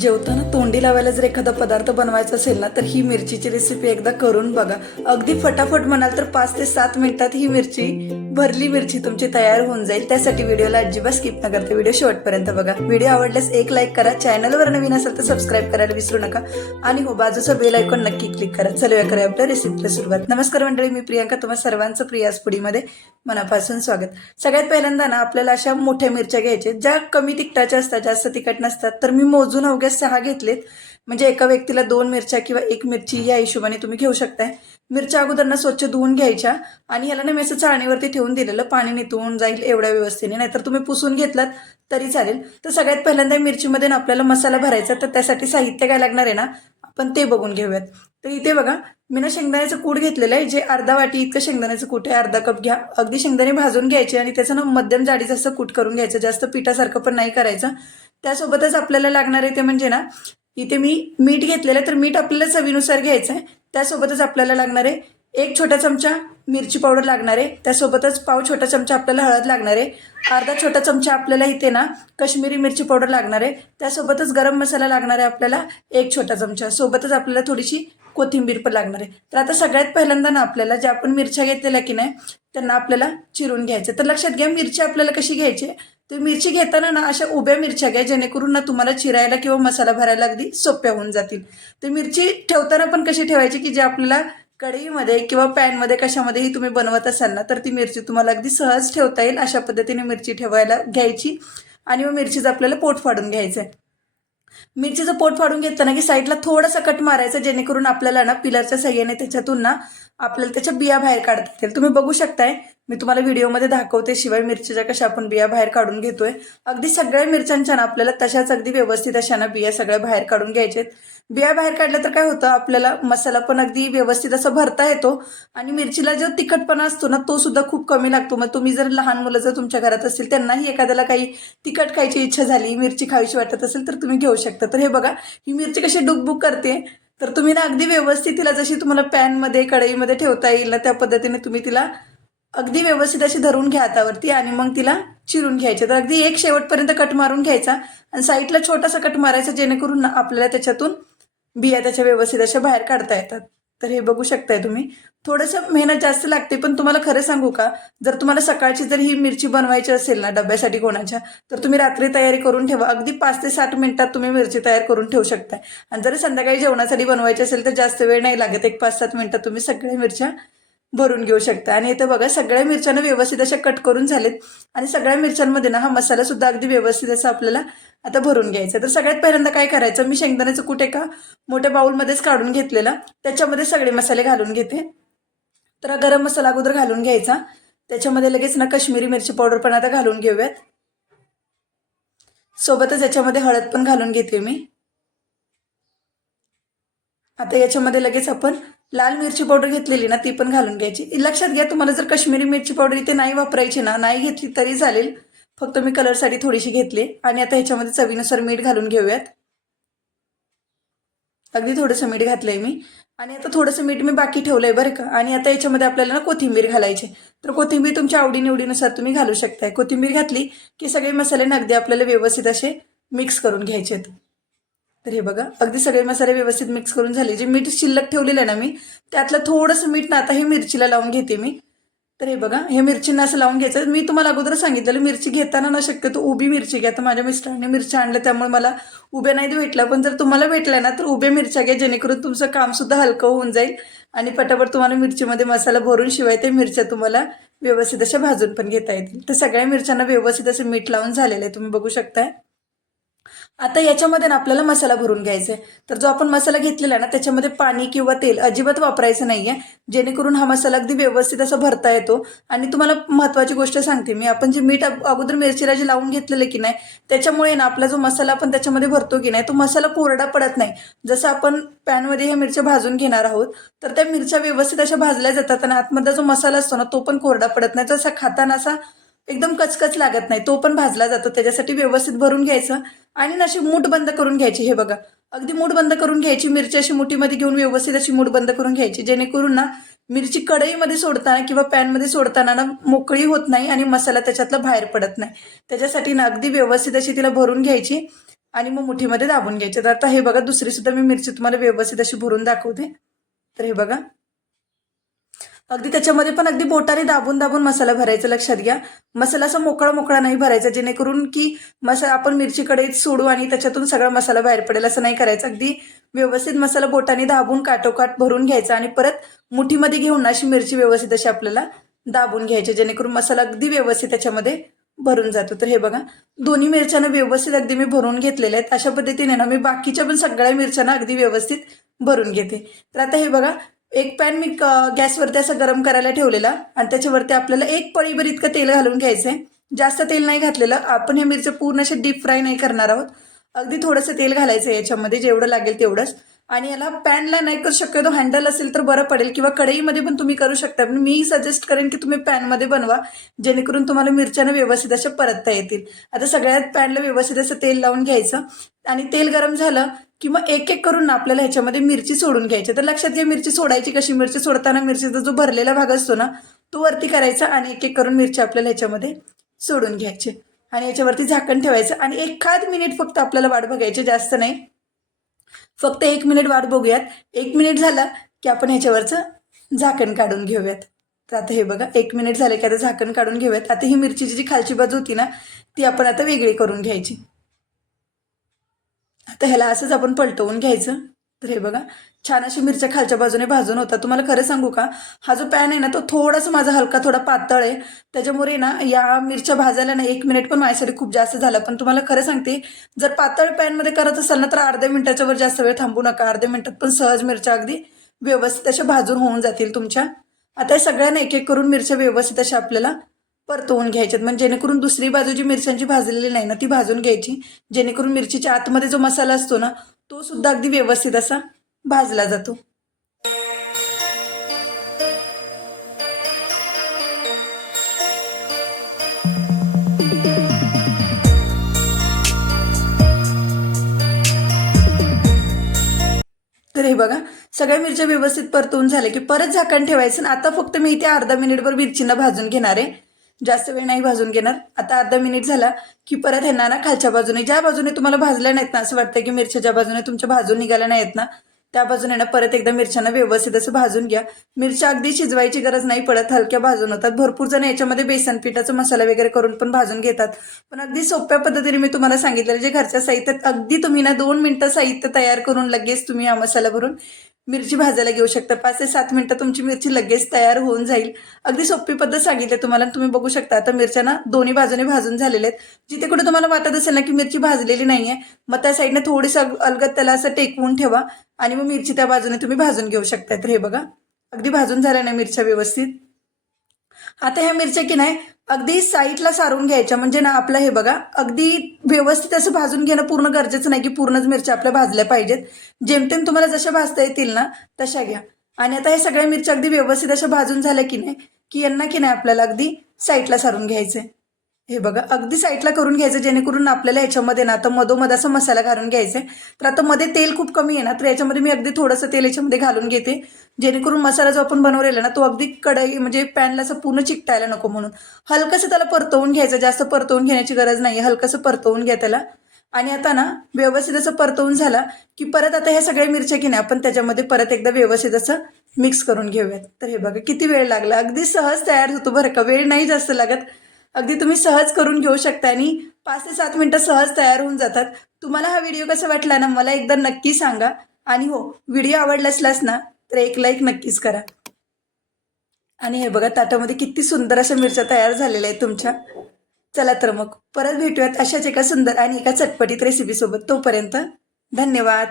जेवताना तोंडी लावायला जर एखादा पदार्थ बनवायचा असेल ना तर ही मिरचीची रेसिपी एकदा करून बघा. अगदी फटाफट म्हणाल तर पाच ते सात मिनिटात ही मिरची भरली मिरची तुमची तयार होऊन जाईल. त्यासाठी व्हिडिओला अजिबात स्किप न करता व्हिडिओ शेवटपर्यंत बघा. व्हिडिओ आवडल्यास एक लाईक करा. चॅनलवर नवीन असेल तर सबस्क्राईब करायला विसरू नका. आणि हो बाजूचं बेल ऐकून नक्की क्लिक करा. चलूया करा आपल्या रेसिपीला सुरुवात. नमस्कार मंडळी मी प्रियांका तुम्हा सर्वांचं प्रियास पुडीमध्ये मनापासून स्वागत. सगळ्यात पहिल्यांदा ना आपल्याला अशा मोठ्या मिरच्या घ्यायच्या ज्या कमी तिखटाच्या असतात जास्त तिखट नसतात तर मी मोजून अवघ्या सहा घेतलेत. म्हणजे एका व्यक्तीला दोन मिरच्या किंवा एक मिरची या हिशोबाने तुम्ही घेऊ शकताय. मिरच्या अगोदरना स्वच्छ धुवून घ्यायच्या आणि ह्याला नेहमी मी असं चाळणीवरती ठेवून दिलेलं. पाणी नितळून जाईल एवढ्या व्यवस्थेने. नाहीतर तुम्ही पुसून घेतलात तरी चालेल. तर सगळ्यात पहिल्यांदा मिरचीमध्ये ना आपल्याला मसाला भरायचा तर त्यासाठी साहित्य काय लागणार आहे ना आपण ते बघून घेऊयात. तर इथे बघा मी ना शेंगदाण्याचं कूट घेतलेलं आहे. जे अर्धा वाटी इतकं शेंगदाण्याचं कूट आहे. अर्धा कप घ्या. अगदी शेंगदाणे भाजून घ्यायचे आणि त्याचं ना मध्यम जाडीचं असं कूट करून घ्यायचं. जास्त पिठासारखं पण नाही करायचं. त्यासोबतच आपल्याला लागणार आहे ते म्हणजे ना इथे मी मीठ घेतलेलं आहे तर मीठ आपल्याला चवीनुसार घ्यायचं आहे. त्यासोबतच आपल्याला लागणार आहे एक छोटा चमचा मिरची पावडर लागणार आहे. त्यासोबतच पाव छोटा चमचा आपल्याला हळद लागणार आहे. अर्धा छोटा चमचा आपल्याला इथे ना कश्मीरी मिरची पावडर लागणार आहे. त्यासोबतच गरम मसाला लागणार आहे आपल्याला एक छोटा चमचा. सोबतच आपल्याला थोडीशी कोथिंबीर पण लागणार आहे. तर आता सगळ्यात पहिल्यांदा ना आपल्याला ज्या आपण मिरच्या घेतलेल्या की नाही त्यांना आपल्याला चिरून घ्यायचं तर लक्षात घ्या मिरची आपल्याला कशी घ्यायची तर मिरची घेताना ना अशा उभ्या मिरच्या घ्या जेणेकरून ना तुम्हाला चिरायला किंवा मसाला भरायला अगदी सोप्या होऊन जातील. तर मिरची ठेवताना पण कशी ठेवायची की जे आपल्याला कढईमध्ये किंवा पॅनमध्ये कशामध्येही तुम्ही बनवत असाल ना तर ती मिरची तुम्हाला अगदी सहज ठेवता येईल. अशा पद्धतीने मिरची ठेवायला घ्यायची आणि मग मिरचीचं आपल्याला पोट फाडून घ्यायचं आहे मिरचीचं पोट फाडून घेताना की साईडला थोडासा कट मारायचा जेणेकरून आपल्याला ना पिलरच्या सहाय्याने त्याच्यातून ना आपल्याला त्याच्या बिया बाहेर काढता येतील. तुम्ही बघू शकताय मी तुम्हाला व्हिडिओमध्ये दाखवते शिवाय मिरचीच्या कशा आपण बिया बाहेर काढून घेतोय. अगदी सगळ्या मिरच्यांच्या ना आपल्याला तशाच अगदी व्यवस्थित अशा ना बिया सगळ्या बाहेर काढून घ्यायच्यात बिया बाहेर काढल्या तर काय होतं आपल्याला मसाला पण अगदी व्यवस्थित असं भरता येतो. आणि मिरचीला जो तिखटपणा असतो ना तो सुद्धा खूप कमी लागतो. मग तुम्ही जर लहान मुलं जर तुमच्या घरात असतील त्यांनाही एखाद्याला काही तिखट खायची इच्छा झाली मिरची खावीशी वाटत असेल तर तुम्ही घेऊ शकता. तर हे बघा ही मिरची कशी डुकबुक करते. तर तुम्ही ना अगदी व्यवस्थित तिला जशी तुम्हाला पॅनमध्ये कढईमध्ये ठेवता येईल ना त्या पद्धतीने तुम्ही तिला अगदी व्यवस्थित अशी धरून घ्या हातावरती आणि मग तिला चिरून घ्यायचे. तर अगदी एक शेवटपर्यंत कट मारून घ्यायचा आणि साईडला छोटासा कट मारायचा जेणेकरून आपल्याला त्याच्यातून बिया त्याच्या व्यवस्थित अशा बाहेर काढता येतात. तर हे बघू शकताय तुम्ही. थोडंसं मेहनत जास्त लागते पण तुम्हाला खरं सांगू का? जर तुम्हाला सकाळची जर ही मिरची बनवायची असेल ना डब्यासाठी कोणाच्या तर तुम्ही रात्री तयारी करून ठेवा. अगदी पाच ते साठ मिनिटात तुम्ही मिरची तयार करून ठेवू शकताय. आणि जर संध्याकाळी जेवणासाठी बनवायची असेल तर जास्त वेळ नाही लागत. एक पाच सात मिनिटात तुम्ही सगळ्या मिरच्या भरून घेऊ शकता. आणि इथं बघा सगळ्या मिरच्यांना व्यवस्थित अशा कट करून झालेत. आणि सगळ्या मिरच्यांमध्ये ना हा मसाला सुद्धा अगदी व्यवस्थित असा आपल्याला आता भरून घ्यायचा. तर सगळ्यात पहिल्यांदा काय करायचं मी शेंगदाण्याचं कुठे एका मोठ्या बाऊलमध्येच काढून घेतलेला. त्याच्यामध्ये सगळे मसाले घालून घेते. तर गरम मसाला अगोदर घालून घ्यायचा. त्याच्यामध्ये लगेच ना काश्मीरी मिरची पावडर पण आता घालून घेऊयात. सोबतच याच्यामध्ये हळद पण घालून घेते मी. आता याच्यामध्ये लगेच आपण लाल मिरची पावडर घेतलेली ना ती पण घालून घ्यायची. लक्षात घ्या तुम्हाला जर काश्मीरी मिरची पावडर इथे नाही वापरायची ना नाही घेतली तरी चालेल. फक्त मी कलरसाठी थोडीशी घेतली आणि आता ह्याच्यामध्ये चवीनुसार मीठ घालून घेऊयात. अगदी थोडंसं मीठ घातलंय मी. आणि आता थोडंसं मीठ मी बाकी ठेवलंय बरं का. आणि आता याच्यामध्ये आपल्याला ना कोथिंबीर घालायची तर कोथिंबीर तुमच्या आवडीनिवडीनुसार तुम्ही घालू शकताय. कोथिंबीर घातली की सगळे मसाले ना अगदी आपल्याला व्यवस्थित असे मिक्स करून घ्यायचे आहेत तर हे बघा अगदी सगळे मसाले व्यवस्थित मिक्स करून झाले. जे मीठ शिल्लक ठेवलेलं आहे ना मी त्यातलं थोडंसं मीठ ना आता हे मिरचीला लावून घेते मी. तर हे बघा हे मिरचींना असं लावून घ्यायचं. मी तुम्हाला अगोदर सांगितलेलं मिरची घेताना ना शक्यतो उभी मिरची घ्या. तर माझ्या मिस्टरांनी मिरच्या आणल्या त्यामुळे मला उभ्या नाही भेटल्या. पण जर तुम्हाला भेटल्या ना तर उभ्या मिरच्या घ्या जेणेकरून तुमचं कामसुद्धा हलकं होऊन जाईल. आणि पटापट तुम्हाला मिरचीमध्ये मसाला भरून शिवाय ते मिरच्या तुम्हाला व्यवस्थित अशा भाजून पण घेता येतील. तर सगळ्या मिरच्यांना व्यवस्थित असं मीठ लावून झालेलं आहे. तुम्ही बघू शकताय. आता याच्यामध्ये ना आपल्याला मसाला भरून घ्यायचा आहे. तर जो आपण मसाला घेतलेला ना त्याच्यामध्ये पाणी किंवा तेल अजिबात वापरायचं नाही आहे जेणेकरून हा मसाला अगदी व्यवस्थित असा भरता येतो. आणि तुम्हाला महत्त्वाची गोष्ट सांगते मी आपण जे मीठ अगोदर मिरचीला जे लावून घेतलेलं की नाही त्याच्यामुळे ना आपला जो मसाला आपण त्याच्यामध्ये भरतो की नाही तो मसाला कोरडा पडत नाही. जसं आपण पॅनमध्ये ह्या मिरच्या भाजून घेणार आहोत तर त्या मिरच्या व्यवस्थित अशा भाजल्या जातात आणि आतमधला जो मसाला असतो ना तो पण कोरडा पडत नाही. तसा खाताना असा एकदम कचकच लागत नाही. तो पण भाजला जातो. त्याच्यासाठी व्यवस्थित भरून घ्यायचं. आणि ना अशी मूठ बंद करून घ्यायची हे बघा. अगदी मूठ बंद करून घ्यायची मिरची अशी मुठीमध्ये घेऊन व्यवस्थित अशी मूठ बंद करून घ्यायची जेणेकरून ना मिरची कढईमध्ये सोडताना किंवा पॅनमध्ये सोडताना ना मोकळी होत नाही आणि मसाला त्याच्यातला बाहेर पडत नाही. त्याच्यासाठी ना अगदी व्यवस्थित अशी तिला भरून घ्यायची आणि मग मुठीमध्ये दाबून घ्यायचे. तर आता हे बघा दुसरी सुद्धा मी मिरची तुम्हाला व्यवस्थित अशी भरून दाखवते. तर हे बघा. अगदी त्याच्यामध्ये पण अगदी बोटाने दाबून दाबून मसाला भरायचा लक्षात घ्या. मसाला असा मोकळा मोकळा नाही भरायचा जेणेकरून की मसाला आपण मिरचीकडे सोडू आणि त्याच्यातून सगळा मसाला बाहेर पडेल असं नाही करायचं. अगदी व्यवस्थित मसाला बोटाने दाबून काटोकाट भरून घ्यायचा आणि परत मुठीमध्ये घेऊन अशी मिरची व्यवस्थित अशी आपल्याला दाबून घ्यायची जेणेकरून मसाला अगदी व्यवस्थित त्याच्यामध्ये भरून जातो. तर हे बघा दोन्ही मिरच्यांना व्यवस्थित अगदी मी भरून घेतलेल्या आहेत. अशा पद्धतीने ना मी बाकीच्या पण सगळ्या मिरच्यांना अगदी व्यवस्थित भरून घेते. तर आता हे बघा एक पॅन मी गॅसवरती असं गरम करायला ठेवलेला आणि त्याच्यावरती आपल्याला एक पळीभर इतकं तेल घालून घ्यायचं आहे जास्त तेल नाही घातलेलं. आपण हे मिरचं पूर्ण असे डीप फ्राय नाही करणार आहोत. अगदी थोडंसं तेल घालायचं आहे याच्यामध्ये जेवढं लागेल तेवढंच. आणि याला पॅनला नाही करू शक्यतो हँडल असेल तर बरं पडेल किंवा कढईमध्ये पण तुम्ही करू शकता. पण मी सजेस्ट करेन की तुम्ही पॅनमध्ये बनवा जेणेकरून तुम्हाला मिरच्यानं व्यवस्थित अशा परतता येतील. आता सगळ्यात पॅनला व्यवस्थित असं तेल लावून घ्यायचं. आणि तेल गरम झालं की मग एक एक करून ना आपल्याला ह्याच्यामध्ये मिरची सोडून घ्यायची. तर लक्षात घ्या मिरची सोडायची कशी? मिरची सोडताना मिरचीचा जो भरलेला भाग असतो ना तो वरती करायचा आणि एक एक करून मिरची आपल्याला ह्याच्यामध्ये सोडून घ्यायची. आणि याच्यावरती झाकण ठेवायचं. आणि एखाद मिनिट फक्त आपल्याला वाट बघायची जास्त नाही. फक्त एक मिनिट वाट बघूयात. एक मिनिट झालं की आपण ह्याच्यावरचं झाकण काढून घेऊयात. तर आता हे बघा एक मिनिट झाले की आता झाकण काढून घेऊयात. आता ही मिरचीची जी खालची बाजू होती ना ती आपण आता वेगळी करून घ्यायची. आता ह्याला असंच आपण पलटवून घ्यायचं. तर हे बघा छान अशी मिरच्या खालच्या बाजूने भाजून होता. तुम्हाला खरं सांगू का हा जो पॅन आहे ना तो थोडासा माझा हलका थोडा पातळ आहे. त्याच्यामुळे ना या मिरच्या भाजायला ना एक मिनिट पण माझ्यासाठी खूप जास्त झाला. पण तुम्हाला खरं सांगते जर पातळ पॅनमध्ये करत असाल ना तर अर्ध्या मिनिटाच्या वर जास्त वेळ थांबू नका. अर्ध्या मिनिटात पण सहज मिरच्या अगदी व्यवस्थित अशा भाजून होऊन जातील तुमच्या. आता या सगळ्यांना एक एक करून मिरच्या व्यवस्थित अशा आपल्याला परतवून घ्यायच्यात. म्हणजे जेणेकरून दुसरी बाजू जी मिरच्यांची भाजलेली नाही ना ती भाजून घ्यायची. जेणेकरून मिरचीच्या आतमध्ये जो मसाला असतो ना तो सुद्धा अगदी व्यवस्थित असा भाजला जातो. तर हे बघा सगळ्या मिरच्या व्यवस्थित परतवून झाले की परत झाकण ठेवायचं आणि आता फक्त मी इथे अर्धा मिनिटभर मिरचींना भाजून घेणार आहे. जास्त वेळ नाही भाजून घेणार. आता अर्धा मिनिट झाला की परत ह्यांना ना खालच्या बाजूने ज्या बाजूने तुम्हाला भाजल्या नाहीत ना असं वाटतं की मिरच्या ज्या बाजूने तुमच्या भाजून निघाल्या नाहीत ना त्या बाजूने ना परत एकदा मिरच्यांना व्यवस्थित असं भाजून घ्या. मिरच्या अगदी शिजवायची गरज नाही पडत हलक्या भाजून होतात. भरपूर जण याच्यामध्ये बेसन पिठाचा मसाला वगैरे करून पण भाजून घेतात. पण अगदी सोप्या पद्धतीने मी तुम्हाला सांगितलेलं जे घरच्या साहित्यात अगदी तुम्ही ना दोन मिनटं साहित्य तयार करून लगेच तुम्ही हा मसाला भरून मिरची भाजायला घेऊ शकता. पाच ते सात मिनटं तुमची मिरची लगेच तयार होऊन जाईल. अगदी सोपी पद्धत सांगितली तुम्हाला तुम्ही बघू शकता आता मिरच्या ना दोन्ही बाजूने भाजून झालेल्या आहेत. जिथे कुठे तुम्हाला वाटत असेल ना की मिरची भाजलेली नाही आहे मग त्या साईडने थोडीसं अलगत त्याला असं टेकवून ठेवा. आणि मग मिरची त्या बाजूने तुम्ही भाजून घेऊ शकता तर हे बघा अगदी भाजून झाल्या ना मिरच्या व्यवस्थित. आता ह्या मिरच्या की नाही अगदी साईडला सारून घ्यायच्या. म्हणजे ना आपलं हे बघा अगदी व्यवस्थित असं भाजून घेणं पूर्ण गरजेचं नाही की पूर्णच मिरच्या आपल्या भाजल्या पाहिजेत. जेमतेम तुम्हाला जशा भाजता येतील ना तशा घ्या. आणि आता हे सगळ्या मिरच्या अगदी व्यवस्थित अशा भाजून झाल्या की नाही की यांना की नाही आपल्याला अगदी साईडला सारून घ्यायचं हे बघा अगदी साईडला करून घ्यायचं जेणेकरून आपल्याला ह्याच्यामध्ये ना आता मधोमध असा मसाला घालून घ्यायचा आहे तर आता मध्ये तेल खूप कमी आहे ना तर याच्यामध्ये मी अगदी थोडंसं तेल याच्यामध्ये घालून घेते. जेणेकरून मसाला जो आपण बनवलेला ना तो अगदी कढई म्हणजे पॅनला असं पूर्ण चिकटायला नको म्हणून. हलकंसं त्याला परतवून घ्यायचं जास्त परतवून घेण्याची गरज नाही हलकंसं परतवून घ्या त्याला. आणि आता ना व्यवस्थित असं परतवून झाला की परत आता ह्या सगळ्या मिरच्या की नाही आपण त्याच्यामध्ये परत एकदा व्यवस्थित असं मिक्स करून घेऊयात. तर हे बघा किती वेळ लागला. अगदी सहज तयार होतो बरं का वेळ नाही जास्त लागत. अगदी तुम्ही सहज करून घेऊ शकता आणि पाच ते सात मिनटं सहज तयार होऊन जातात. तुम्हाला हा व्हिडिओ कसा वाटला ना मला एकदा नक्की सांगा. आणि हो व्हिडिओ आवडला असलास ना तर एक लाईक नक्कीच करा. आणि हे बघा ताटामध्ये किती सुंदर अशा मिरच्या तयार झालेल्या आहेत तुमच्या. चला तर मग परत भेटूयात अशाच एका सुंदर आणि एका चटपटीत रेसिपीसोबत तोपर्यंत धन्यवाद.